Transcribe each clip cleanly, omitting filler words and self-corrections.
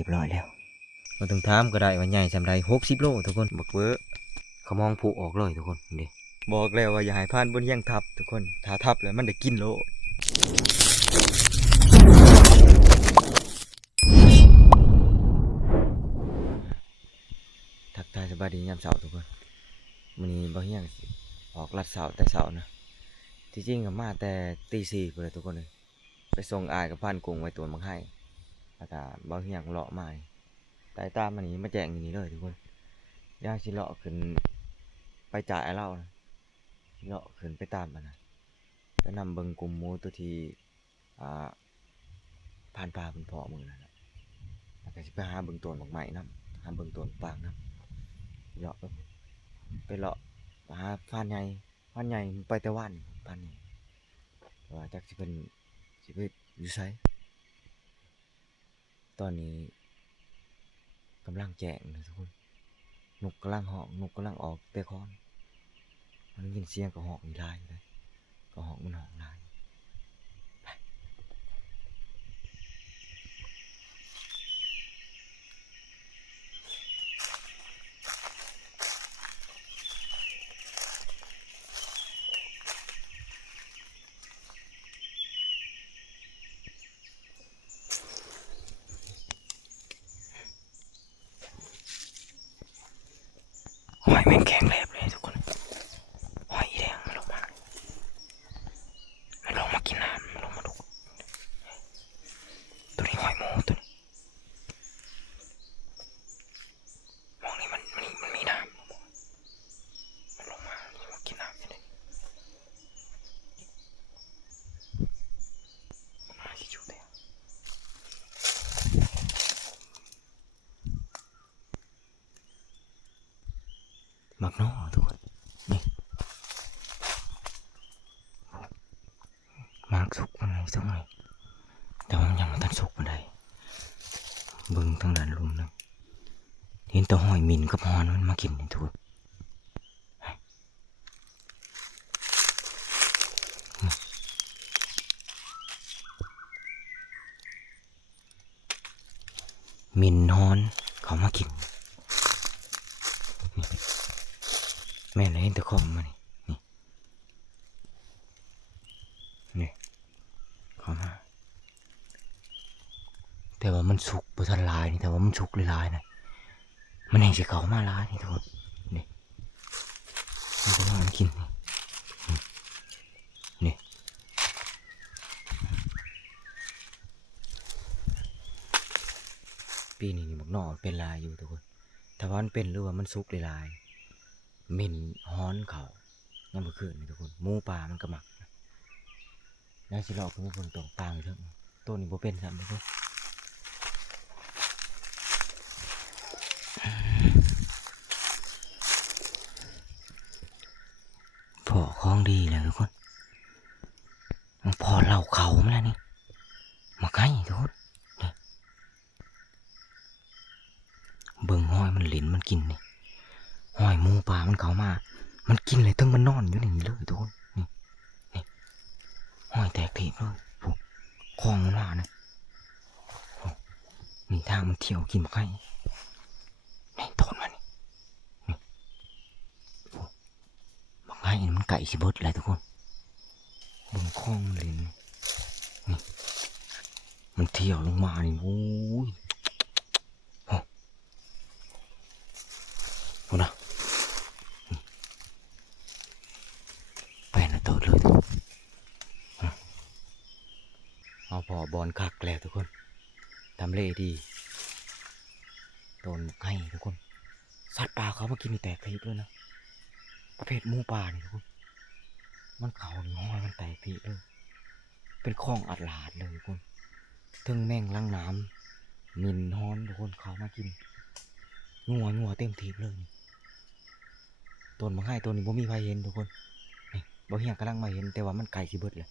รียบร้อยแล้วมาถึงถามก็ได้ว่าใหญ่สำไร60 โลทุกคนบักเวอเขามองผูออกเลยทุกคนเด้บอกแล้วว่าอย่าให้พานบนเฮียงทับทุกคนถ้าทับแล้วมันได้กินโลทักทายสบายดียามเช้าทุกคนมื้อนี้บ่เฮียงออกลัดเช้าแต่เช้านะที่จริงก็มาแต่ตี4พุ่นเลยทุกคนเลยไปส่งอายกับพานกุ้งไว้ตัวมังให้แล้วก็บ่เฮียงเลาะมาตายตามมันนี่มาแจ้งอย่างนี้เลยทุกคนย่างสิเลาะขึ้นไปจ่ายเล่านะเลาะขึ้นไปตามมันนะไปนำเบิ่งกลุ่มหมูตัวที่ผ่านป่าเป็นพอมือนั่นแหละแล้วก็สิไปหาเบิ่งต้นบักไม้นํหาเบิ่งต้นปางนํเลาะไปเลาะหาผ่านใหญ่ไปแต่วันผ่านใหญ่ว่าจักสิเป็นสิไปอยู่ไสตอนนี้กำลังแจ้งเลยทุกคนนกกำลังหอกนกกำลังออกแต่คอนมันยินเสียงกระหอกมีลายเลยกระหอกมันหอกลายหอยแม่งแข็งแลบเลยทุกคนหอยแดงมันลงมากินน้ำมันลงมาดูตัวนี้หอยโมตัวนี้มองนี่มันมีน้ำมันลงมากินน้ำเลยมาที่จุดเดียวมักน้อทุกคนนี่มากสุกมันไหนสักหน่อยแต่ว่ามันยังไม่ทันสุกมันได้เบิ่งทางด้านลุมนึงเห็นตัวหอยมินกับฮอนมันมากินนี่ทุกคนมินฮอนเขามากินแม่เลยเห็นตัวของมันนี่เขามาแต่ว่ามันสุกบ่ทันลายนี่แต่ว่ามันสุกลายนะมันเห็นสิเขามาลายนี่ทุกคนนี่มันจะมากินนี่ปีนี้นี่บักหน่อเป็นลายอยู่ทุกคนแต่ว่ามันเป็นหรือว่ามันสุกลายมินฮ้อนเขายังบ่คืนนี่ทุกคนหมูป่ามันก็หมักน่าสิรอขึ้นมาเบิ่งตรงต่างอยู่เถอะต้นนี้บ่เป็นซ้ำทุกคนพอของดีแล้วทุกคนพอเหล่าเขามาแล้วนี่มาใกล้ทุกคนนี่เบิ่งห้อยมันเหลินมันกินนี่ห้อยหมูป่ามันเขามามันกินเลยทั้งมันนอนอยู่ในนี้เลยทุกคนนี่ห้อยแตกทีเลยคลองมันมานะนี่ทางมันเที่ยวกินมาใกล้นี่ต้นมันนี่มาใกล้มันไก่สิเบิดเลยทุกคนบนคลองมันเลยนี่มันเที่ยวลงมานี่โอ้ยโอ้นะแปลนตัวเลยเอาพอบอลคักแล้วทุกคนทำเลดีโดนให้ทุกคนสัตว์ป่าเขามากินนี่แตกพีเลยนะประเภทหมูป่านี่ทุกคนมันเขาหนีห้อยมันแตกพีเลยเป็นคลองอัดหลาดเลยทุกคนทึ่งแม่งล้างน้ำมินฮ้อนทุกคนเขามากินงัวเต็มทีเลยต้นบางให้ต้นนี้บ่มีใครเห็นทุกคนนี่บ่เฮียงกำลังมาเห็นแต่ว่ามันไก่สิเบิดเลย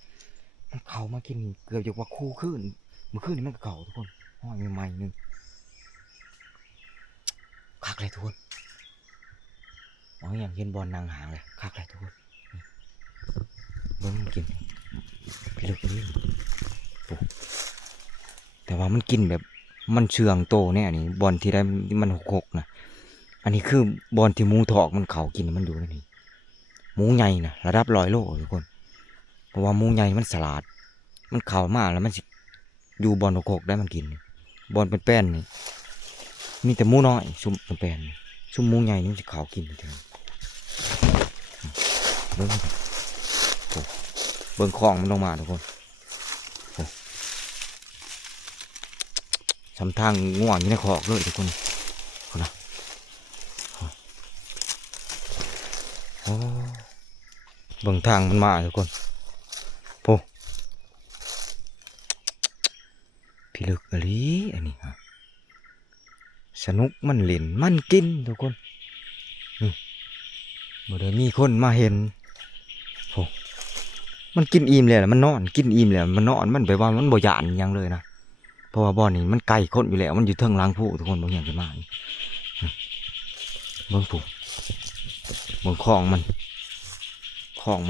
มันเขามากินเกือบจะว่าคู่ขึ้นเมื่อคืนนี้มันก็เก่าทุกคนห้อยใหม่ๆนึงคักเลยทุกคนมองอย่างเห็นบอลนางหางเลยคักเลยทุกคนเบิ้งกินพี่ลึกนี่แต่ว่ามันกินแบบ มันเชื่องโตเนี่ยนี่บอลที่ได้มันหกนะอันนี้คือบอลที่หมูถอกมันเขากินมันอยู่นี่หมูใหญ่นะระดับ100 โลทุกคนเพราะว่าหมูใหญ่มันสลาดมันเข่ามาแล้วมันสิอยู่บอลหกได้มันกินบอลเป็นแป้นนี่มีแต่หมูน้อยซุ่มเป็นแป้นซุ่มหมูใหญ่นี่มันสิเขากินเถอะเบิ้งโอ้เบิ้งคลองมันลงมาทุกคนโอ้สำทางง่วงอยู่ในคอกเลยทุกคนคนนะโอ้เบิ้งทางมันมาทุกคนโอ้พี่ลึกอะไรอันนี้ฮะสนุกมันเล่นมันกินทุกคนนี่บ่ได้มีคนมาเห็นโอ้มันกินอิ่มเลยมันนอนกินอิ่มเลยมันนอนมันไปว่ามันบ่หยานหยังเลยนะเพราะว่าบ่อนี้มันไกลคนอยู่แล้วมันอยู่เทิงล้างผู้ทุกคนบางอย่างกันมาเบิ่งผู้เบิ่งคลองมันผู้คลองห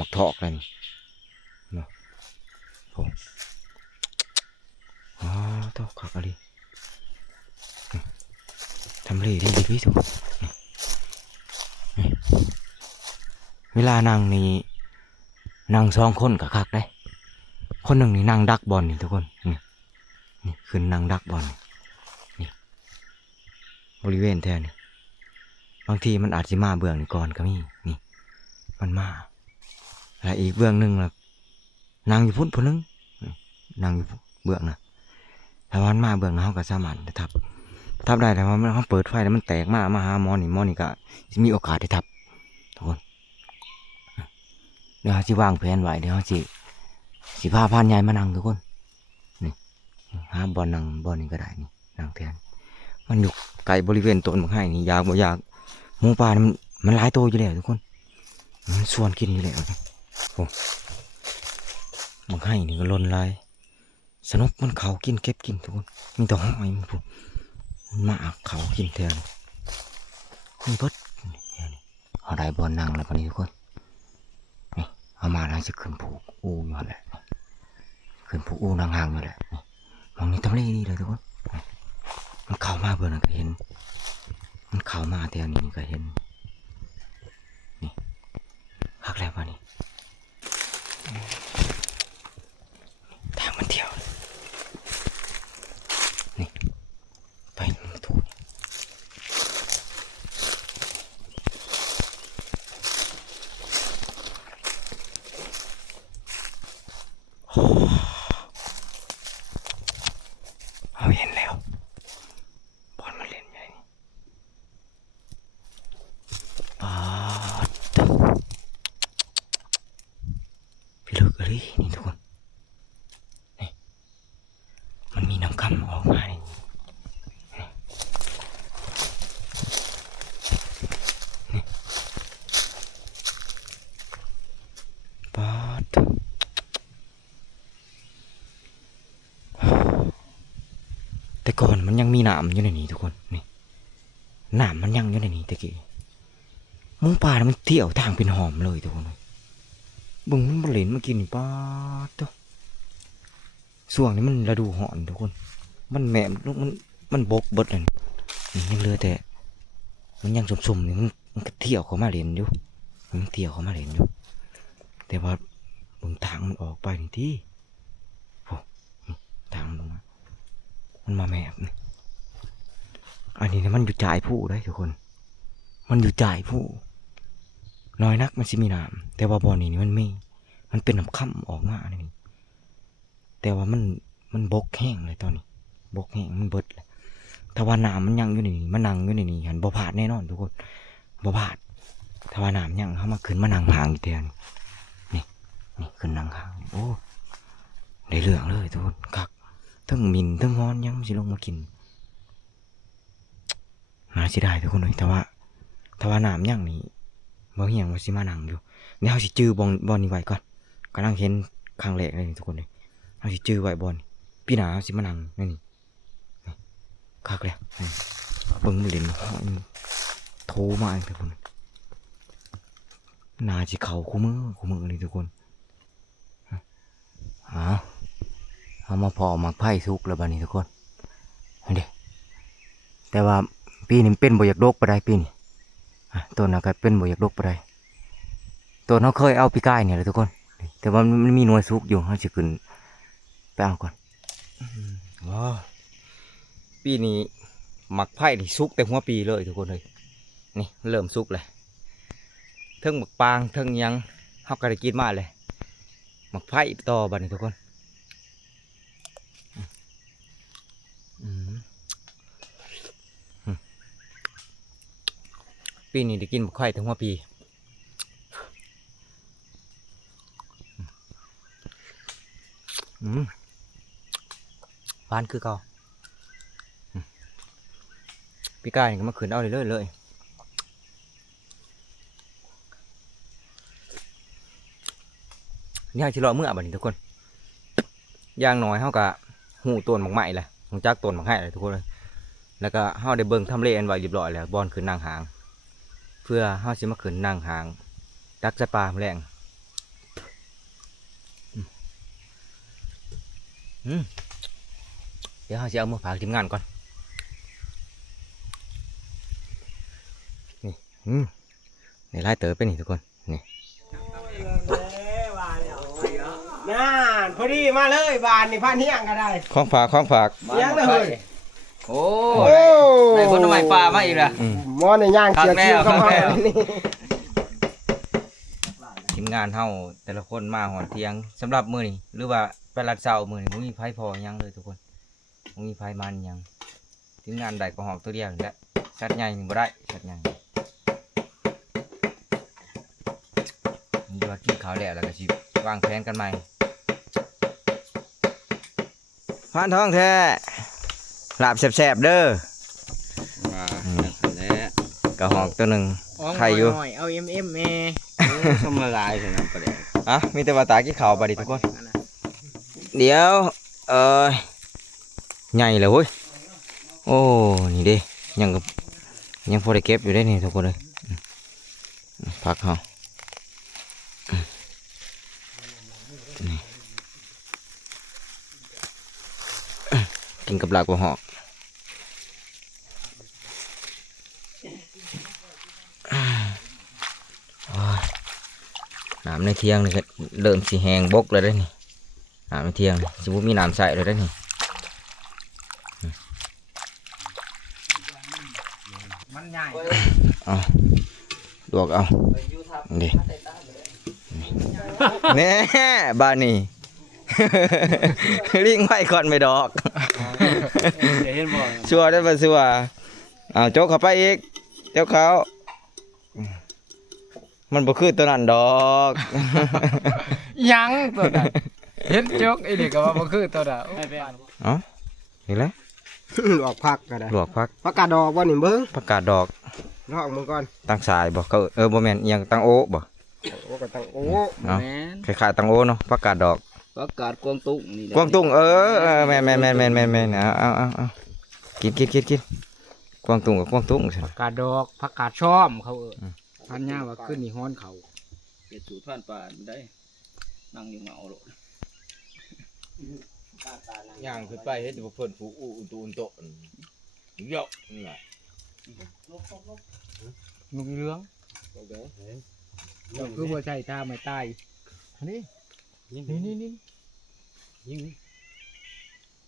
มักทอกอะไรนี่เนาะผู้อ๋อต้องขักอะไรทำเลดีดีพี่ทุกเวลานั่งนี่นั่ง2 คนกับคักได้คนหนึ่งนี่นั่งดักบอลนี่ทุกคนนี่ขึ้นนั่งดักบอลนี่บริเวณแทนนี่บางทีมันอาจจะมาเบื้องนี่ก่อนก็มีนี่มันมาแล้วอีกเบื้องหนึ่งล่ะนั่งอยู่พุ่นนึงนั่งอยู่เบื้องนะถ้าวันมาเบื้องนะเขาก็สามารถทับได้แต่ว่าเขาเปิดไฟแล้วมันแตกมาหาหมอนี่ก็มีโอกาสได้ทับทุกคนเดี๋ยวเขาจะวางแผนไว้เดี๋ยวเขาสิพาพานใหญ่มานั่งทุกคนนี่หาบอลนั่งบอลนี่ก็ได้นี่นั่งแทนมันอยู่ไกลบริเวณต้นมันให้นี่อยากบ่อยากหมูป่ามันหลายตัวอยู่แล้วทุกคนมันส่วนกินอยู่แล้วโอ้มันให้นี่ก็ล้นลายสนุกมันเขากินเก็บกินทุกคนมีแต่ห้อยมันพวกมาเขากินแทนมันเบิดเอาได้บอลนั่งแล้วปนี้ทุกคนนี่เอามาแล้วจะขึ้นผูกอูอยู่แหละขึ้นผูกอูนั่งห่างอยู่แหละมองนี่ทำเลดีเลยทุกคนมันเข้ามาเบื่อนั่นก็เห็นมันเข้ามาแถวนี้ก็เห็นนี่พักแล้วปะนี่ทางมันเที่ยวนี่ไปมันถูกเอาเห็นแล้วบอลมันเล่นใหญ่ปาดพี่ลึกอะไรนี่ทุกคนนี่มันมีน้ำค่ำออกมานี่ปาดแต่ก่อนมันยังมีหนามอยู่ในนี้ทุกคนนี่หนามมันยังอยู่ในนี้ตะกี้หมูป่ามันเที่ยวทางเป็นหอมเลยทุกคนบึงมันเล่นมากินนี่ป้าตัวส่วงนี้มันฤดูหอนทุกคนมันแหมลูกมันบกเบิดเลยนี่ยังเหลือแต่มันยังสุ่มๆนี่มันเที่ยวเขามาเล่นอยู่มันเที่ยวเขามาเล่นอยู่แต่ว่าบึงทางมันออกไปนี่ที่โอ้ทางลงมามันมาแหมนี่อันนี้มันอยู่จ่ายผู้ได้ทุกคนมันอยู่จ่ายผู้น้อยนักมันสิมีน้ำแต่ว่าบ่อนี่มันเป็นน้ำค่ำออกมานี่แต่ว่ามันบกแห้งเลยตอนนี้บกแห้งมันเบิดเลยถ้าว่าน้ำมันยังอยู่นี่มันนั่งอยู่นี่หันบ่พลาดแน่นอนทุกคนบ่พลาดถ้าว่าน้ำยังเขามาขึ้นมานั่งห่างอีกแทนนี่ขึ้นนั่งห่างโอ้ได้เรื่องเลยทุกคนคักทั้งมินทั้งงอนยังสิลงมากินน่าสิได้ทุกคนเลยแต่ว่าน้ำยังนี่บ่เหี่ยงว่าสิมานั่งอยู่เดี๋ยวเขาสิจื้อบอลนี่ไว้ก่อนกำลังเห็นครั้งแรกเลยทุกคนเลยเขาสิจื้อไว้บอลพี่หนาเขาสิมานั่งนี่คักเลยเบิ่งมันเล่นห้อยโทรมาทุกคนน่าสิเข่าคู่มือเลยทุกคน เอามาพอหมักไผ่สุกแล้วบัดนี้ทุกคนเด้แต่ว่าปีนี้เป็นบ่อยากดกปานใดปีนี้ต้นน่ะก็เป็นบ่อยากดกปานใดต้นเขาเคยเอาปีกายเนี่ยแหละทุกคนแต่ว่ามันมีหน่วยสุกอยู่เฮาสิขึ้นไปเอาก่อนว้าวปีนี้หมักไผ่นี่สุกแต่หัวปีเลยทุกคนเลยนี่เริ่มสุกเลยเทิงหมักปางเทิงหยังเฮาก็ได้กินมาเลยหมักไผ่ต่อบัดนี้ทุกคนปีนี้ได้กินหมักไผ่ถึงหัวปีบ้านคือเก่าปีกายนี่ก็มาขืนเอาเลยนี่ให้ชิลอเมื่อบัดนี้ทุกคนอย่างน้อยเฮากะหูต้นหมักไหม้แหละหูจักต้นหมักไห้เลยทุกคนเลยแล้วก็เฮาได้เบิ่งทำเลอันไว้เรียบร้อยแล้วบอนขึ้นนางหางเพื่อเฮาสิมาขึ้นนางหางดักจะปลาแรงเดี๋ยวเฮาสิเอามาฝากทีมงานก่อนนี่นี่ไล่เต๋อไปนี่ทุกคนนี่น่าพอดีมาเลยบานนี่พันเฮียงก็ได้ ของฝากเฮียงเลย โอ้ ได้ คนใหม่ปลามาอีกแล้ว มอในย่างเสียคิวเข้ามานี่ ทีมงานเฮาแต่ละคนมาหอนเที่ยงสำหรับมื้อนี้หรือว่าไปรัดเช้ามื้อนี้บ่มีไผพอหยังเลยทุกคนบ่มีไผมันหยังทีมงานได้กระหอกตัวเดียวนี่แหละชัดใหญ่นี่บ่ได้ชัดใหญ่นี่ว่ากินข้าวแล้วก็สิวางแผนกันใหม่พานท้องแท้ลาบแซ่บๆเด้อแล้วกระหอกตัวหนึ่งไข่อยู่ เอาเอ็มแม่ สมละลายใช่ไหมประเดี๋ยว มีแต่ว่าตากินข้าวบาดนีทุกคนเดี๋ยวใหญ่เลยเว้ยโอ้นี่เด้ยังพอได้เก็บอยู่ได้นี่ทุกคนเลยผักเขากินกับหลากกว่าหอกน้ำในเที่ยงนี่ก็เริ่มสีแห้งบกเลยได้นี่น้ำในเที่ยงสิบุมีน้ำใส่เลยได้นี่มันใหญ่ เอาลวกเอาดิเนี่ยบ้านนี่ ลิงไว้ก่อนไม่ดอกชัวได้ป่ะชัวเอาโจ๊กเข้าไปอีกเจ้าเขามันบ่คือตัวนั้นดอก ยังตัวนั้นเห็นจกไอ้เด็กก็ว่าบ่คือตัวนั้น เอ้าอีกแล้ว ลวกผักก็ได้ ลวกผัก ผักกาดดอกบ่นี่เบิ่ง ผักกาดดอก ลอกมึงก่อน ตั้งสายบ่เขาบ่แม่นอิหยังตั้งโอ๊บ่ โอ้ก็ตั้งโอ้ เนาะคล้ายๆตั้งโอ๊เนาะผักกาดดอก ประกาศกวางตุ้งนี่ กวางตุ้งแม่นเอากินกวางตุ้งกับกวางตุ้งใช่ ผักกาดดอกผักกาดช้อมเขาพันย่าว่าขึ้นนี่ฮ้อนเขา เห็ดสูตรผ่านป่าได้นั่งอยู่เหงาโลด ย่างขึ้นไปเฮ็ดบ่เพิ่นผู้อูตุนโตเยอะนี่ล่ะ นุ่งเหลืองคือบ่ใช่ท่าไม่ตายนี่นี่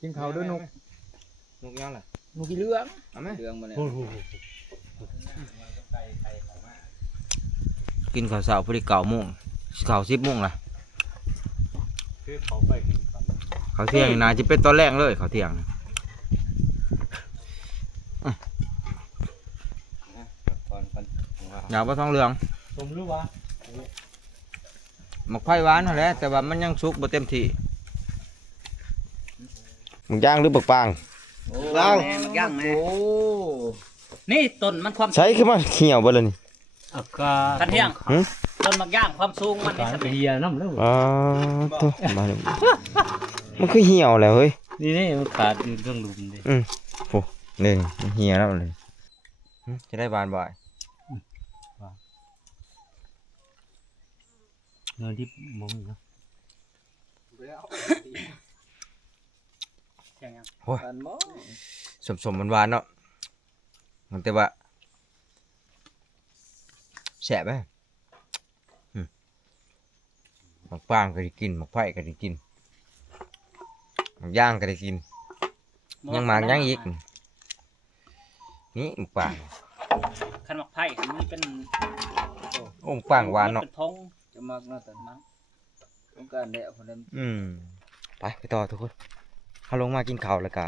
กินข้าวด้วยนก นกยังล่ะ นกอีเหลือง เอาไหม เรื่องมาเนี่ย กินข้าวเช้าพอดี9:00 นข้าว10:00 นล่ะ คือเขาไปกินกัน ข้าวเที่ยงน่าจะเป็นตอนแรกเลยข้าวเที่ยงอยากบ่ท้องเหลือง สมรู้ว่า หมกไผ่หวานนั่นแหละแต่ว่ามันยังสุกบ่เต็มที่มึงย่างหรือบักปาง ย่างมันย่างแม่ นี่ต้นมันความ ใช้ขึ้นมาเหี่ยวบ่ล่ะนี่ กันเที่ยงต้นมักย่างความสูงมันนี่สมัย เฮียน้ำแล้ว อ๋อตัวมาเลยมันคือเหี่ยวแล้วเฮ้ย นี่มันขาดอยู่เรื่องลุมดิ โอ้นี่มันเหี่ยวแล้วเลยจะได้บานบ่อย เงินที่บ่มีเนาะ งยัง ปานหมอ สมหวานๆเนาะมันแต่ว่าแซ่บไหมหมักฟางก็ได้กินหมักไผ่ก็ได้กินหมักย่างก็ได้กินยังหมากยังอีกนี่หมักฟาง คันหมักไผ่มันเป็น โอ้หมักฟางหวานเนาะ เป็นพง จะมักเนาะแต่มักต้องการแดดคนนั้น ไปต่อทุกคนเขาลงมากินข้าวแล้วก็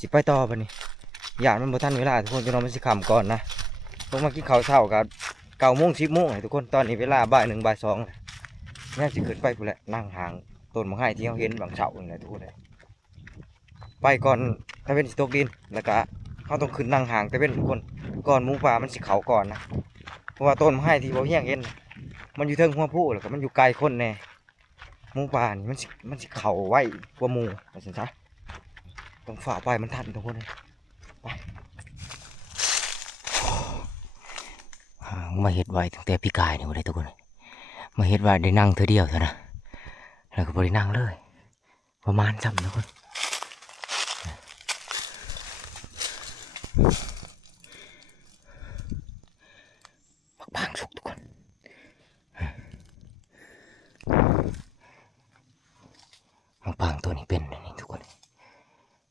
สิไปต่อบัดนี้ย่านมันบ่ทันเวลาทุกคนจะนอนมันสิค่ำก่อนนะลงมากินข้าวเช้าก็9 โมง 10 โมงให้ทุกคนตอนนี้เวลาบ่าย 1 บ่าย 2แล้วแม่สิขึ้นไปพุ่นแหละนั่งห่างต้นมะไห้ที่เราเห็นบางเช้านี่แหละทุกคนเลยไปก่อนตะเวนสิตกดินแล้วก็เราต้องขึ้นนั่งห่างตะเวนทุกคนก่อนหมูป่ามันสิเข้าก่อนนะเพราะว่าต้นมะไห้ที่บ่เฮียงเห็นน่ะมันอยู่เทิงหัวผู้แล้วก็มันอยู่ไกลคนแน่หมูป่านี่มันสิเข้าไว้กว่าหมู่ว่าซั่นซะต้องฝ่าไปมันทันทุกคนเลยไปมาเฮ็ดไว้ตั้งแต่พี่กายนี่บ่ได้ทุกคนมาเฮ็ดไว้ได้นั่งเทื่อเดียวเท่านะแล้วก็บ่ได้นั่งเลยประมาณซ้ำทุกคนบางสุกทุกคนบางตัวนี้เป็นนี่ทุกคน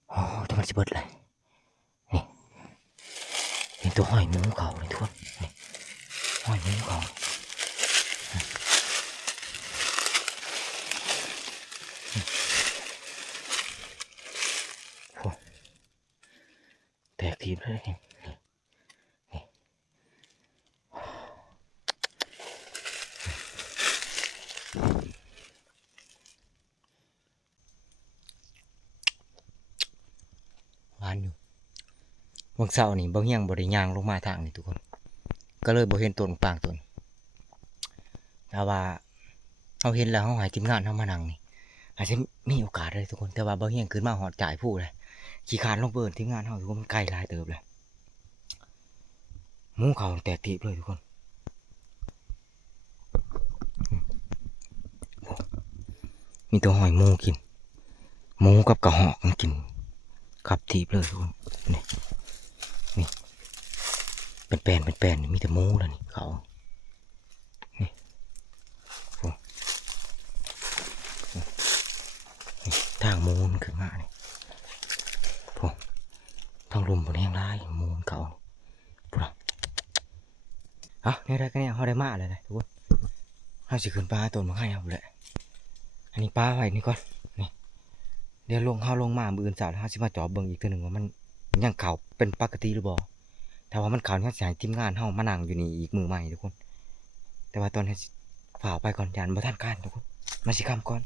โอ้ตัวมันสิเบิดเลยนี่เป็นตัวหอยหมูเขาเลยทุกคนนี่หอยหมูเขาโอ้แตกทีเลยนี่หวานอยู่วันเสาร์นี่บางอย่างบริยางลงมาทางนี่ทุกคนก็เลยบ่เห็นต้นปางต้นแต่ว่าเอาเห็นแล้วเขาหายทีมงานเขามานั่งนี่อาจจะมีโอกาสเลยทุกคนแต่ว่าบางอย่างขึ้นมาหอดจ่ายผู้เลยขี่คานลงเบิร์นทีมงานเขาอยู่ว่ามันไกลหลายเติบเลยหมูเขาแตกทีเลยทุกคนมีตัวหอยหมูกินหมูกับกระหอกมันกินขับทีเลยทุกคนนี่เป็นแปลนมีแต่หมูแล้วนี่เขานี่โอ้นี่ทางหมูมันขึ้นมานี่โอ้ทางลมบนแห้งร้ายหมูเขาปุ๊บเอาเนี่ยได้กันเนี่ยเขาได้มาเลยนะทุกคนเขาสิขึ้นปลาตัวมันให้เอาเลยอันนี้ปลาไว้นี่ก่อนนี่เดี๋ยวเขาลงมามืออื่นสาวแล้วเขาสิมาจ่อเบิ่งอีกตัวหนึ่งว่ามันยังเข่าเป็นปกติหรือเปล่าแต่ว่ามันข่าวที่จะให้ทีมงานเฮามานั่งอยู่นี่อีกมือใหม่ทุกคนแต่ว่าตอนนี้ฝ่าไปก่อนยานบ่ทันการทุกคนมาสิคำก่อน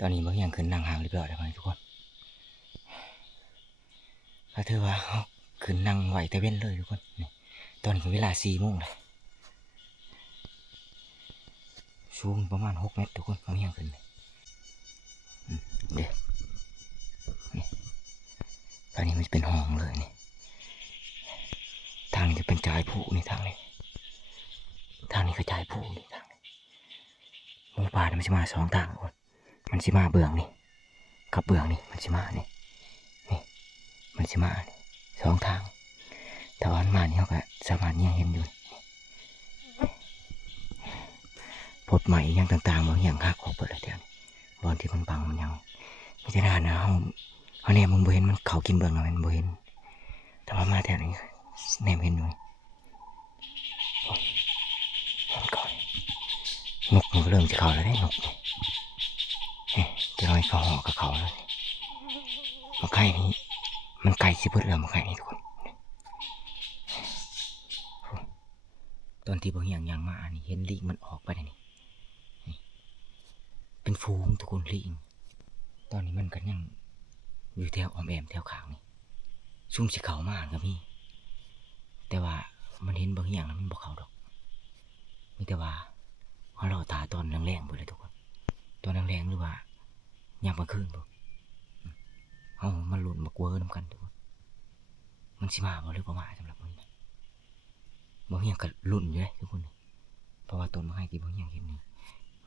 ตอนนี้บางอย่างขึ้นนั่งห่างเรียบร้อยแล้วทุกคนก็ถือว่าเขาขึ้นนั่งไหวแต่เว้นเลยทุกคนนี่ตอนนี้เวลา4 โมงเลยสูงประมาณ6 เมตรทุกคนบางอย่างขึ้นเลยเดี๋ยวนี่ตอนนี้มันจะเป็นห้องเลยนี่ทางนี้จะเป็นจ่ายผู้นี่ทางนี้ก็จ่ายผู้นี่ทางนี้หมูป่าเนี่ยมันจะมา2 ทางทุกคนมันจะมาเบื้องนี่กับเบื้องนี่มันจะมานี่มันจะมานี่2 ทางแต่ว่ามันมานี่เขาก็สามารถยังเห็นอยู่พดใหม่ยังต่างๆบางอย่างหักออกไปเลยเดี๋ยวนี้บอลที่มันบังมันยังไม่ได้นานนะเขาเนี่ยมึงบ่เห็นมันเขากินเบื้องนะมันบ่เห็นแต่ว่ามาแถวนี้แนมเห็นอยู่มันก่อนนกมันก็เริ่มจะเข้าแล้วได้นกจะลอยเข้าหอกกับเขาแล้ว มาไข่นี้มันไก่สิเบิดแล้วมาไข่นี้ทุกคนตอนที่บางอย่างยังมาอันนี้เห็นลิงมันออกไปนี่เป็นฟูงทุกคนลิงตอนนี้มันก็ยังอยู่แถวออมแอมแถวขางนี่ซุ่มสิเขามากครับพี่แต่ว่ามันเห็นบางอย่างแล้วมันบอกเขาดอกมีแต่ว่าเขาเราตาตอนแรงๆไปเลยทุกคนตอนแรงๆหรือว่ายามกลางคืนบ่เอามันหลุดมาเวอร์น้ำกันทุกคนมันสิมาบ่หรือบ่มาสำหรับมันนะบางอย่างก็ลุ่นอยู่เลยทุกคนเพราะว่าต้นไม้ที่บางอย่างเห็นนี่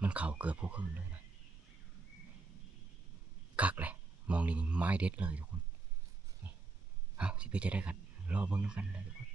มันเข่าเกือบผู้คืนเลยนะกักเลยมองนี่ไม้เด็ดเลยทุกคนเอาสิไปจะได้กันรอเบิ่งน้ำกันเลยทุกคน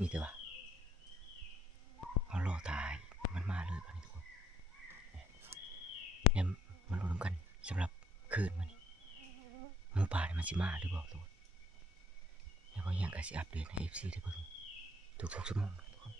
มีแต่ว่าเขารอตายมันมาเลยกันทุกคนเนี่ยมันรู้กันสำหรับคืนมันหมูป่าเนี่ยมันสิมาหรือเปล่าทุกคนแล้วก็ยังกระสิอัปเดตให้ FC ได้เบิ่งทุกๆชั่วโมงทุกคน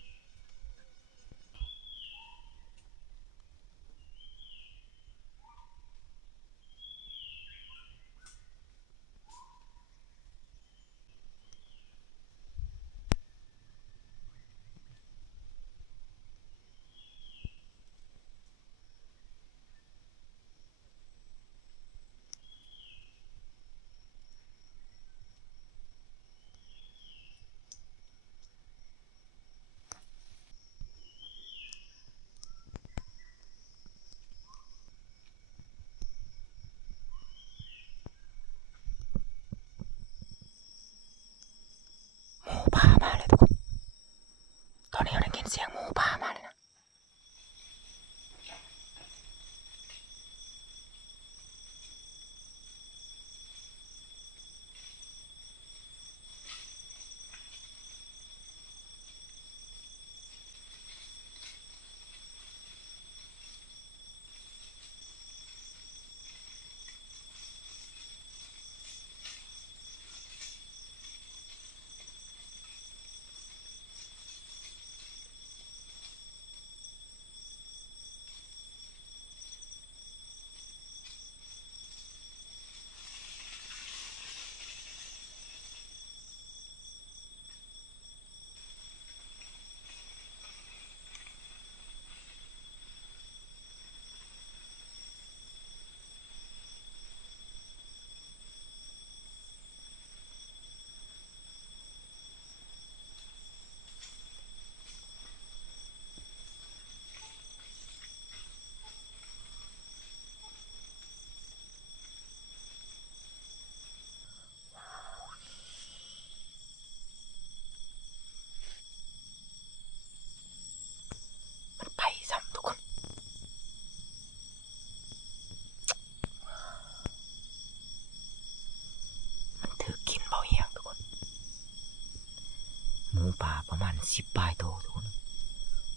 หมูป่าประมาณ10 ปลายโตทุกคน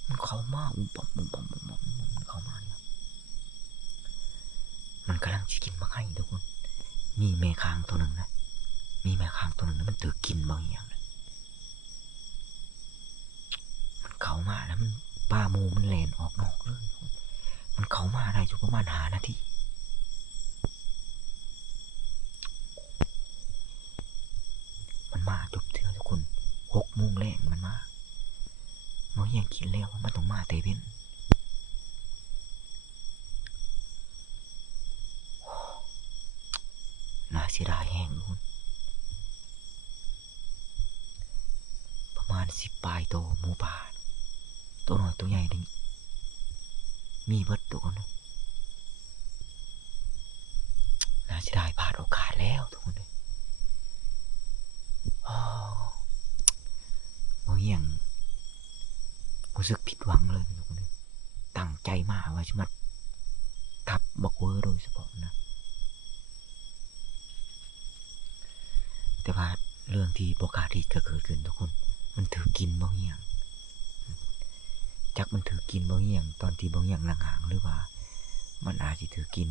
มันเข้ามามันเข้ามาเนี่ยมันกำลังจะกินมาให้ทุกคนมีแม่ค้างตัวหนึ่งนะมีแม่ค้างตัวหนึ่งนะมันถือกินบางอย่างนะมันเข้ามาแล้วมันป้าหมูมันแลนออกนอกเลยมันเข้ามาได้อยู่ประมาณ5 นาทีมันมาจบเถื่อทุกคน6 โมงแรงมันมาเมื่อยังกินแล้วมันต้องมาเตเว่นน่าเสียดายแห้งทุกคนประมาณ10 ปลายโตหมูป่าตัวน้อยตัวใหญ่นี่มีเบิดตัวคนเลยน่าเสียดายพลาดโอกาสแล้วทุกคนเลยเมื่อยังรู้สึกผิดหวังเลยทุกคนเลยตั้งใจมากว่าจะมาทับบักเวอร์โดยเฉพาะนะแต่ว่าเรื่องที่โอกาสที่จะเกิดขึ้นทุกคนมันถือกินบางอย่างจักมันถือกินบางอย่างตอนที่บางอย่างนั่งห่างหรือว่ามันอาจจะถือกิน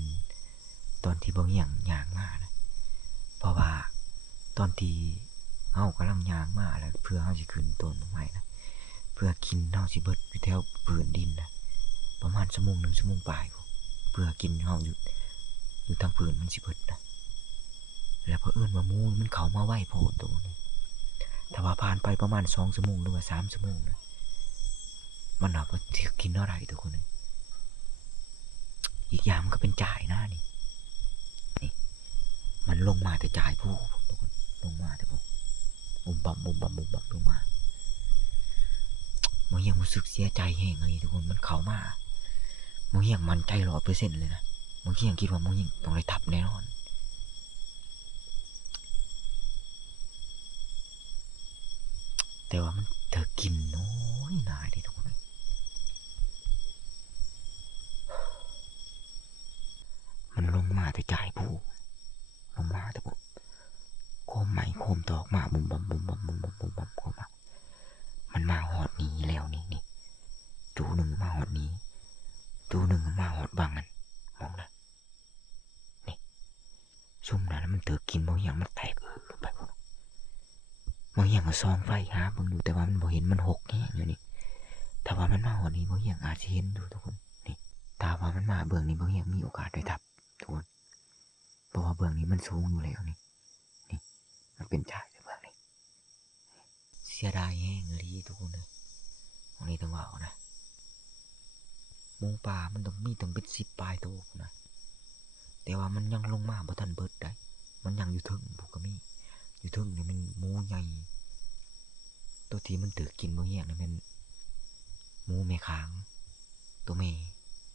ตอนที่บางอย่างย่างมานะเพราะว่าตอนที่เฮากำลังย่างมาแล้วเพื่อเฮาสิขึ้นต้นใหม่นะเพื่อกินเฮาสิเบิดอยู่แถวพื้นดินนะประมาณ1 ชั่วโมงปลายเพื่อกินเฮาอยู่ทางพื้นมันสิเบิดนะแล้วเผอิญว่ามูนมันเข้ามาไวโพดตัวนี้ถ้าว่าผ่านไปประมาณ2 ชั่วโมงหรือว่า3 ชั่วโมงนะมันเอาไปกินเท่าไหร่ทุกคนเลยอีกอย่างมันก็เป็นจ่ายหน้านี่มันลงมาแต่จ่ายผู้ทุกคนลงมาแต่พวกบุมบัมลงมามันยังรู้สึกเสียใจแห้งอะไรทุกคนมันเข้ามามันยังมั่นใจ100%เลยนะมันยังคิดว่ามันยังต้องได้ทับแน่นอนแต่ว่ามันเธอกินน้อยนายดิทุกคนมันลงมาแต่จ่ายผู้ลงมาแต่พวกโคมไหมโคมตอกมาบุมบัมเข้ามามันมาหอดนี้แล้วนี่จูหนึ่งมาหอดนี้จูหนึ่งมาหอดบางนั้นมองนะนี่ซุ่มนะแล้วมันเธอกินบางอย่างมันแตกไปพวกบางอย่างก็ซองไฟหาบางอยู่แต่ว่ามันบ่เห็นมันหกแห้งอยู่นี่ถ้าว่ามันมาหอดนี้บางอย่างอาจจะเห็นดูทุกคนนี่ถ้าว่ามันมาเบื้องนี้บางอย่างมีโอกาสได้ทับทุกคนเพราะว่าเบื้องนี้มันสูงอยู่แล้วนี่มันเป็นจ่ายในเบื้องนี้เสียดายแห้งเลยทุกคนเลยตรงนี้ต้องว่านะหมูป่ามันต้องมีตั้งเป็น10 ปลายตัวนะแต่ว่ามันยังลงมาบ่ทันเบิดได้มันยังอยู่ถึงพวกก็มีอยู่ถึงนี่มันหมูใหญ่ตัวที่มันถือกินบางอย่างนี่มันหมูแม่ค้างตัวแม่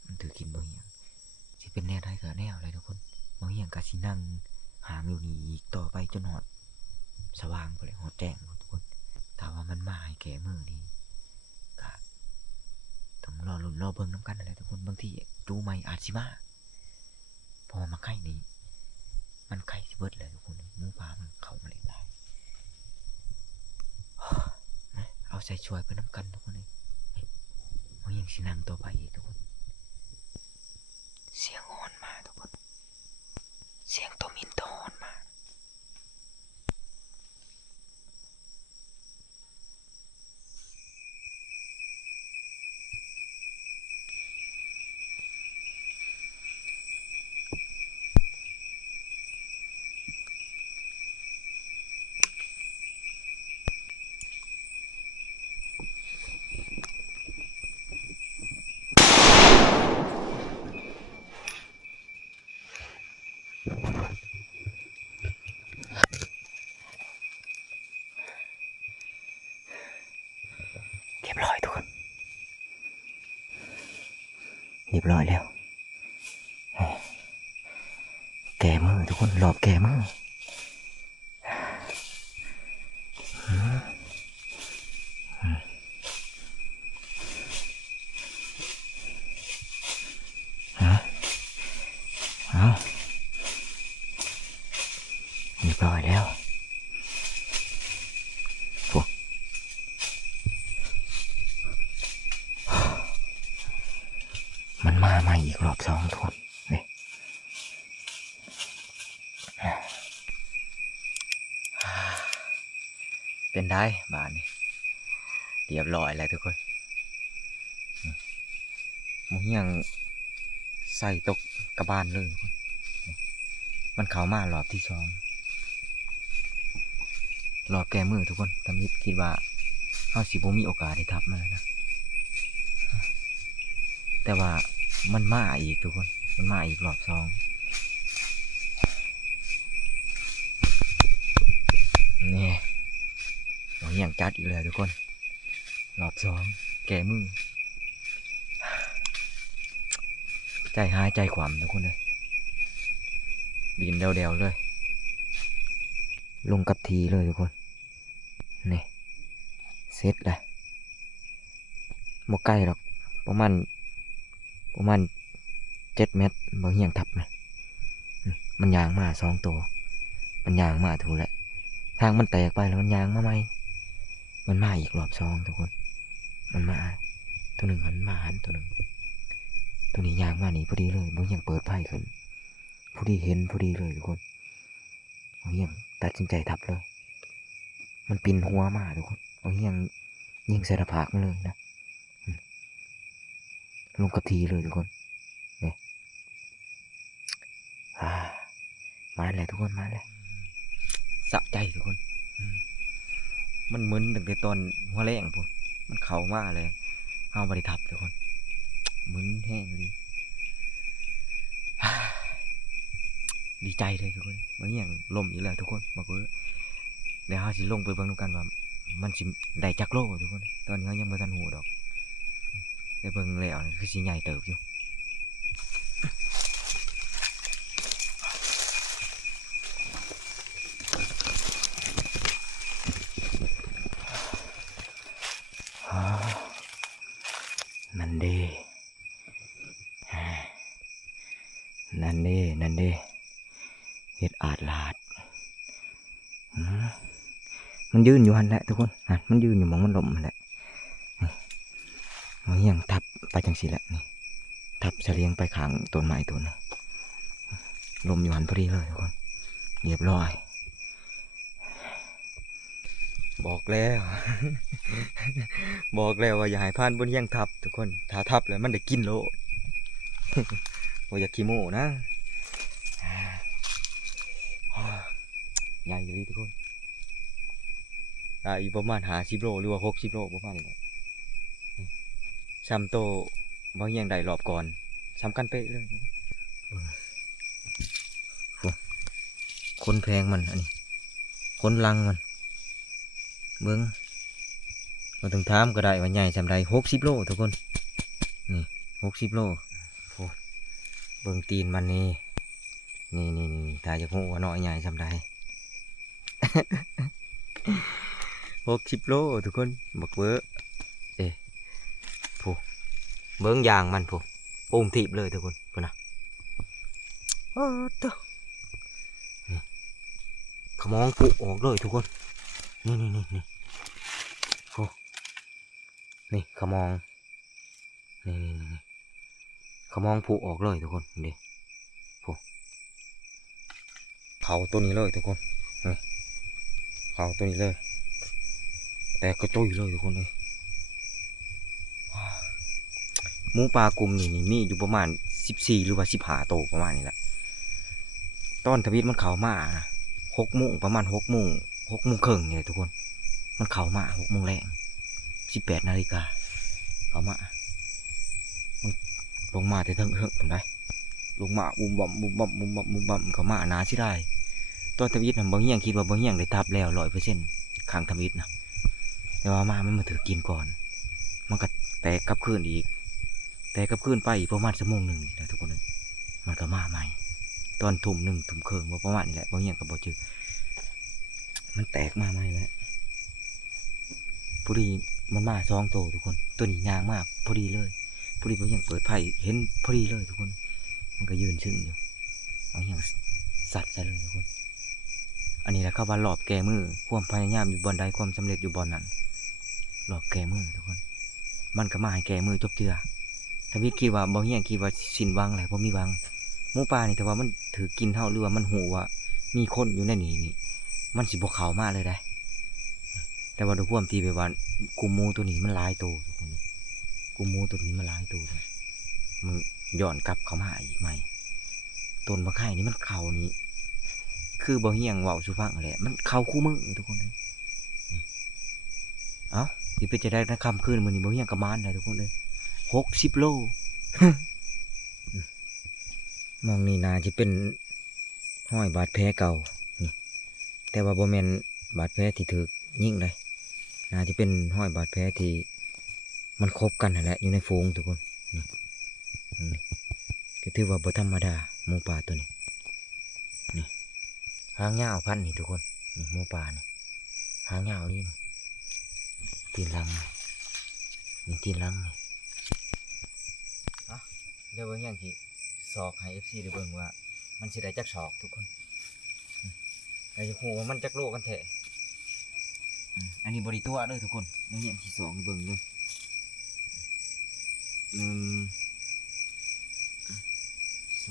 มันถือกินบางอย่างสิเป็นแนวได้ก็แนวเลยทุกคนบางอย่างก็สินั่งหางอยู่นี่อีกต่อไปจนหอดสว่างไปเลยหอดแจ้งทุกคนถ้าว่ามันมาให้แก่มือนี้ก็ต้องรอลุ้นรอเบิ่งน้ำกันอะไรทุกคนบางทีจูใหม่อาจสิมาพอมาใกล้นี้มันไข่สิเบิดเลยทุกคนหมูป่ามันเข้ามาเลยได้เอาใจช่วยไปน้ำกันทุกคนเลยมันยังสินั่งต่อไปอีกทุกคนเสียงฮอนมาทุกคนเสียงตัวมินตัวฮอนมาเรียบร้อยทุกคนเรียบร้อยแล้วแก่มือทุกคนหลอบแก่มือเอาเรียบร้อยแล้ว ใหม่อีกรอบ2ทุกคนนี่เป็นได้บ้านนี่เรียบร้อยแล้วทุกคนมึงยังใส่ตกกระบาลเลยทุกคนมันเข้ามารอบที่2รอบแก้มือทุกคนทำมิตรคิดว่าเขาสิบ่มีโอกาสได้ทับมันแล้วนะแต่ว่ามันมาอีกทุกคนมันมาอีกรอบ2นี่หัวเหี้ยงจัดอีกแล้วทุกคนรอบ2แก้มือใจหายใจขวามทุกคนเลยบินเดวๆเลยลงกับทีเลยทุกคนนี่เสร็จเลยบ่ใกล้หรอกประมาณ7 เมตรบ่เหี้ยงทับนะมันยางมา2 ตัวมันยางมาถูกแล้วทางมันแตกไปแล้วมันยางมาใหม่มันมาอีกรอบ2ทุกคนมันมาตัวหนึ่งหันมาหันตัวหนึ่งตัวนี้ยางมานี่พอดีเลยบ่เหี้ยงเปิดไพ่ขึ้นพอดีเห็นพอดีเลยทุกคนบ่เหี้ยงตัดสินใจทับเลยมันปินหัวมาทุกคนบ่เหี้ยงยิงใส่หน้าผากมันเลยนะลงกับทีเลยทุกคนนี่มาเลยทุกคนมาเลยสะใจทุกคนมันมึนตั้งแต่ตอนหัวแรงปุ๊บมันเข่ามาเลยเอาบริทับทุกคนมึนแห้งดีดีใจเลยทุกคนมันอย่างลมอีกแล้วทุกคนบอกว่าเดี๋ยวเราสิลงไปเบิ่งดูกันว่ามันสิได้จักโลทุกคนตอนนี้เขายังไม่ทันหูดอกแต่เบิ่งแล้วคือสิใหญ่เติบอยู่นั่นเด้เฮ็ดอาดลาดมันยืนอยู่หันแหละทุกคนมันยืนอยู่มองมันลมแหละเอาอย่างทับไปจังสิแหละนี่ทับเสลียงไปข้างต้นไม้ต้นนี้ลมอยู่หันพอดีเลยทุกคนเรียบร้อยบอกแล้ว บอกแล้วว่าอย่าให้พานบนเฮียงทับทุกคนถ้าทับแล้วมันได้กินโล ว่าอย่าขี้โม่นะใหญ่เลยทุกคนได้ประมาณ50 โลหรือว่า60 โลประมาณนี้ซ้ำโตบางอย่างได้รอบก่อนซ้ำกันเป๊ะเลยคนแพงมันอันนี้คนลังมันเบิ้งมาถึงถามก็ได้ว่าใหญ่สำใด60 โลทุกคนนี่60 โลเบิ้งตีนมันนี่ถ้าจะหูว่าน้อยใหญ่สำใด 60 โลทุกคนบักเบ้อผู้เบิ้งยางมันผู้ปูมถีบเลยทุกคนพูนะขมองปุออกเลยทุกคนนี่ผู้นี่ขมองนี่ขมองปุออกเลยทุกคนนี่ผู้เขาตัวนี้เลยทุกคนนี่เขาตัวนี้เลยแต่ก็จุยเลยทุกคนเลยหมูปลากลุ่มนี่มีอยู่ประมาณ14หรือว่า15 โตประมาณนี้แหละตอนทวิตมันเข่ามานะ6 โมงประมาณ6 โมงครึ่งนี่แหละทุกคนมันเข่ามา6 โมงแรง18 นาฬิกาเข่ามามันลงมาแต่ทั้งผมได้ลงมาบุมบ่มเข่ามานาสิได้ตอนทวิตบางอย่างคิดว่าบางอย่างได้ทับแล้ว100%ข้างทวิตนะแต่ว่ามันมาถือกินก่อนมันก็แตกกลับคืนอีกแต่กับคืนไปอีกประมาณ1 ชั่วโมงนะทุกคนเลยมันก็มาใหม่ตอนทุ่ม 1 ทุ่มครึ่งประมาณนี้แหละบางอย่างก็บอกจือมันแตกมาใหม่แล้วพอดีมันมา2 โตทุกคนตัวนี้ยางมากพอดีเลยพอดีบางอย่างเปิดไผ่เห็นพอดีเลยทุกคนมันก็ยืนซึ่งอยู่บางอย่างสัตว์ใช่เลยทุกคนอันนี้แหละเข้าบ้านหลอบแกมือความพยายามอยู่บนใดความสำเร็จอยู่บนนั้นหลอบแกมือทุกคนมันก็มาให้แกมือจบเจือ ทวิตคิดว่าบ่เฮียงคิดว่าสิ้นหวังแหละบ่มีหวังหมูป่านี่แต่ว่ามันถือกินเฮาหรือว่ามันหูว่ามีคนอยู่ในนี่นี่มันสิบ่เข้ามาเลยได้ แต่ว่าด้วยความที่แบบว่ากูมูตัวนี้มันหลายตัวทุกคนนี่กูมูตัวนี้มันหลายตัวเลยมันย้อนกลับเข้ามาอีกใหม่ต้นมะข่ายนี่มันเข่านี่คือบ่เฮียงเว้าสุฟังแหละมันเข่าคู่มือทุกคนเลยนี่เอ้าสิเป็นจะได้นะค่ำคืนมื้อนี้บ่เฮียงกระมานเลยทุกคนเลย60 โล มองนี่นาจะเป็นห้อยบาดแผลเก่านี่แต่ว่าบ่แม่นบาดแผลที่ถูกยิงเลยน่าจะเป็นห้อยบาดแผลที่มันคบกันนั่นแหละอยู่ในฝูงทุกคนนี่ก็ถือว่าบ่ธรรมดาหมูป่าตัวนี้นี่หางยาวพันนี่ทุกคนนี่หมูป่านี่หางยาวนี่ตีนลังนี่ตีนลังนี่เดี๋ยวเบิ่งอย่างที่ศอกให้ FC ได้เบิ่งว่ามันสิได้จักศอกทุกคนไอ้จะฮู้ว่ามันจักโลกันแท้อันนี้บริตัวเลยทุกคนนี่อย่างที่2ให้เบิ่งเลย1 2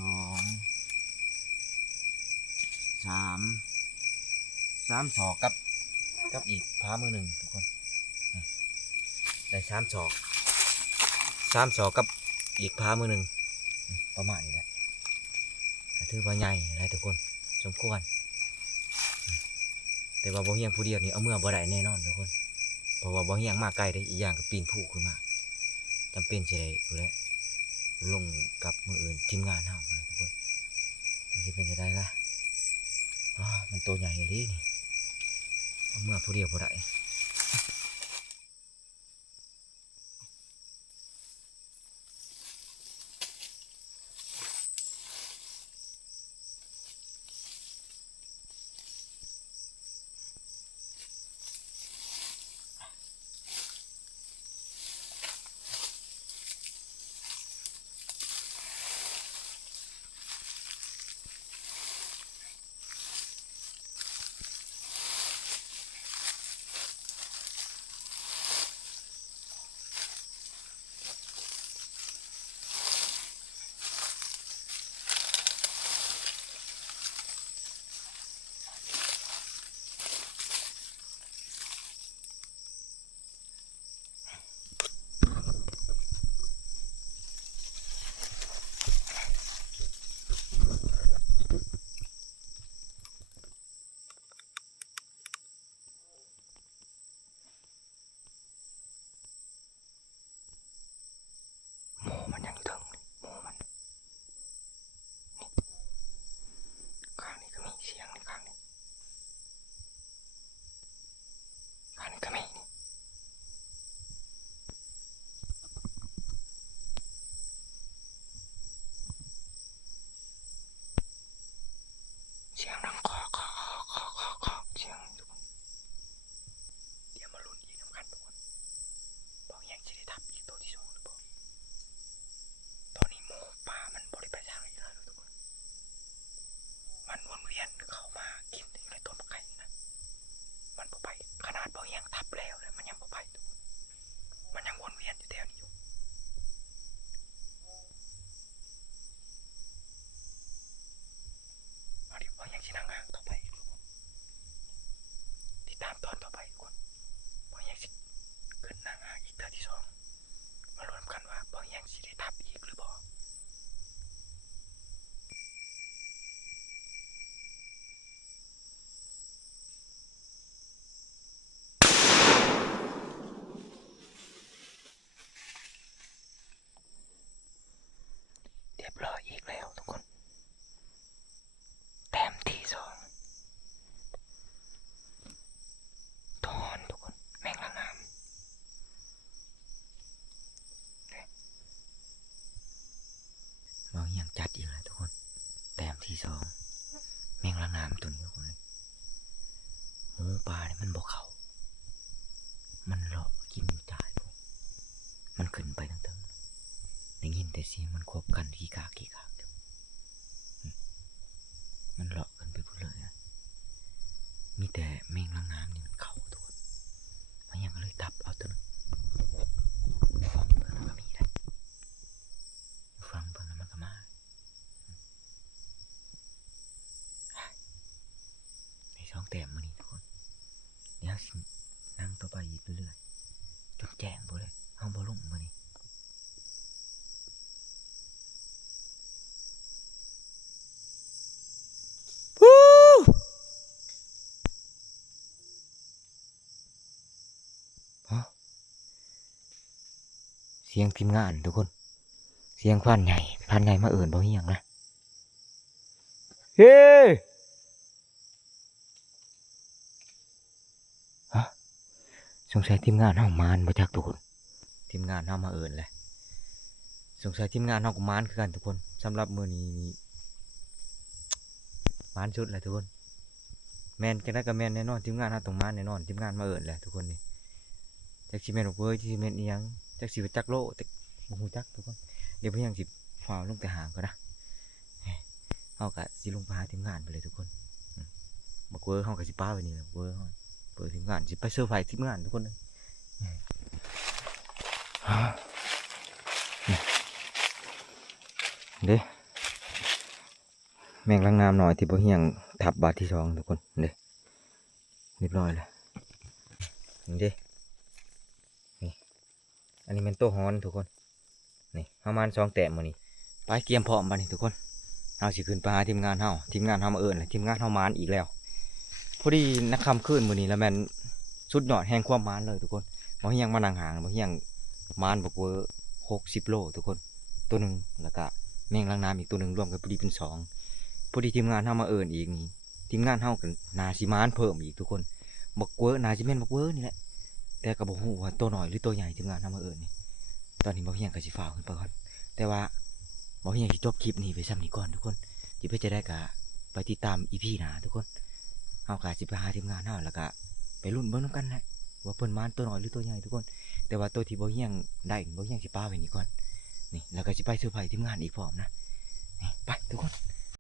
3 ศอกกับอีกพามือหนึ่งทุกคนนี่ได้3 ศอกกับอีกพามือหนึ่งนี่ประมาณนี้แหละก็ถือว่าใหญ่อะไรทุกคนสมควรแต่ว่าบ่เฮียงผู้เดียวนี่เอาเมื่อบ่ได้แน่นอนทุกคนเพราะว่าบ่เฮียงมาไกลได้อีกอย่างก็ปีนผู้ขึ้นมาจำเป็นสิได้ผู้แหละลงกับมืออื่นทีมงานเฮาเลยทุกคนจะเป็นจะได้ละมันตัวใหญ่เลยนี่เอาเมื่อผู้เดียวบ่ได้หมูมันยังอยู่ถึงหมูมันข้างนี้ก็มีเสียงในข้างนี้ก็มีนี่เสียงดังคอเสียงทุกคนเดี๋ยวมาลุ้นอีกน้ำกันทุกคนบอกยังจะได้ทับอีกตัวที่2หรือเปล่าตอนนี้หมูป่ามันบริไปทางอีกแล้วทุกคนมันวนเวียนเข้ามากินอยู่ในต้นมะไข่นะมันบ่ไปขนาดบอกยังทับแล้วเลยมันยังบ่ไปทุกคนมันยังวนเวียนอยู่แถวนี้อยู่เอาดิบอกยังชินังห่างต่อไปทุกคนติดตามตอนต่อไปทุกคนบอกยังสิขึ้นนางห่างอีกเทื่อที่2มารวมกันว่าบอกยังสิได้ทับอีกหรือบ่เรียบร้อยอีกแล้วทุกคนแต้มที่2ทอนทุกคนแมงละงามเรายังจัดอีกแล้วทุกคนแต้มที่2แมงละงามตัวนี้ทุกคนเลยหมูป่าเนี่ยมันบ่เขามันเลาะกินอยู่ใต้พวกมันขึ้นไปทั้งได้ยินแต่เสียงมันควบกันขี้กากอยู่มันเลาะกันไปหมดเลยอะมีแต่แมงละงามนี่มันเข้าทุกคนมันยังก็เลยทับเอาตัวนึงฟังตัวนั้นก็มีได้ สินั่งต่อไปอีกเรื่อยๆจนแจ้งบ่เลยเฮาบ่ลงมื้อนี้ฮะเสียงทีมงานทุกคนเสียงพรานใหญ่มาเอิ้นบ่เฮียงนะเฮ้ฮะสงสัยทีมงานเฮามานบ่จักทุกคนทีมงานเฮามาเอิ้นแหละสงสัยทีมงานเฮาก็มานคือกันทุกคนสำหรับมื้อนี้นี่มานสุดแหละทุกคนแม่นจังได๋ก็แม่นแน่นอนทีมงานเฮาต้องมานแน่นอนทีมงานมาเอิ้นแหละทุกคนนี่จักสิแม่นบ่เว้ยจักสิแม่นอีหยังจักสิว่าจักโลแต่บ่ฮู้จักทุกคนเดี๋ยวเพิ่นยังสิฟ้าวลงแต่หางก็นะเฮาก็สิลงไปหาทีมงานไปเลยทุกคนบักเวอร์เฮาก็สิป้าไว้นี่แหละเวอร์เฮาเปิดทีมงานสิไปเซอร์ไพรส์ทีมงานทุกคนเลยเด้แมงลังน้ำหน่อยที่บ่เฮียงทับบาทที่สองทุกคนเด้เรียบร้อยแล้วนี่เด้นี่อันนี้เป็นโต๊ะฮ้อนทุกคนนี่ประมาณ2 แต้มมื้อนี้ไปเตรียมพร้อมบัดนี้ทุกคนเฮาสิขึ้นไปหาทีมงานเฮามาเอิ้นเลยทีมงานเฮามานอีกแล้วพอดีนักคำขึ้นมื้อนี้แล้วแม่นสุดยอดแห่งความมานเลยทุกคนบ่เฮียงมานั่งห่างบ่เฮียงมานบอกว่า60 โลทุกคนตัวหนึงแล้วก็แมงลังน้ำอีกตัวหนึงรวมกันพอดีเป็น2พอดีทีมงานเฮามาเอิ้นอีกนี่ทีมงานเฮากันนาสิมานเพิ่มอีกทุกคนบักเวอร์นาสิแม่นบักเวอร์นี่แหละแต่ก็บ่ฮู้ว่าตัวน้อยหรือตัวใหญ่ทีมงานเฮามาเอิ้นนี่ตอนนี้บ่เฮียงก็สิฟ้าวขึ้นไปก่อนแต่ว่าบ่เฮียงสิจบคลิปนี้ไปซ้ำนี้ก่อนทุกคนสิเพื่อจะได้ก็ไปติดตาม EP หน้าทุกคนเฮาก็สิไปหาทีมงานเฮาแล้วก็ไปลุ้นเบิ่งนำกันแหละว่าเพิ่นมานตัวน้อยหรือตัวใหญ่ทุกคนแต่ว่าตัวที่บ่เฮียงได้บ่เฮียงสิป้าไว้นี่ก่อนนี่แล้วก็สิไปเซอร์ไพรส์ทีมงานอีกพร้อมนะนี่ไปทุกคน